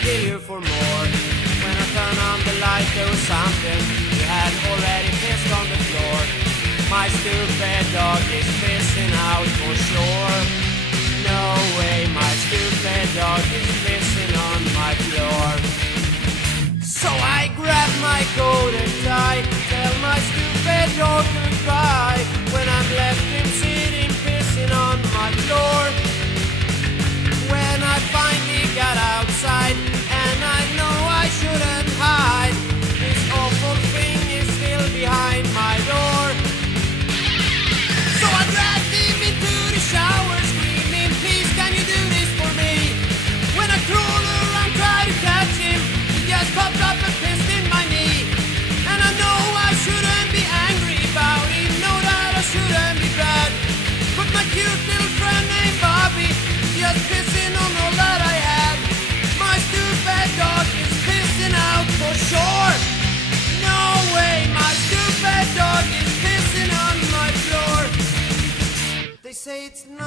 kill you for more. When I turn on the light there was something you had already pissed on the floor. My stupid dog is pissing out for sure. No way, my stupid dog is pissing on my floor. So I grab my coat and tie, tell my stupid dog goodbye. When I'm left him sitting pissing on my floor. When I finally got outside, and I know I shouldn't hide, this awful thing is still behind my door. So I dragged him into the shower, screaming, please can you do this for me? When I crawl around try to catch him, he just popped up and pissed in my knee. And I know I shouldn't be angry about it, know that I shouldn't be bad. But my cute little friend named Bobby, just pissing on all that I had. My stupid dog is pissing out for sure. No way, my stupid dog is pissing on my floor. They say it's not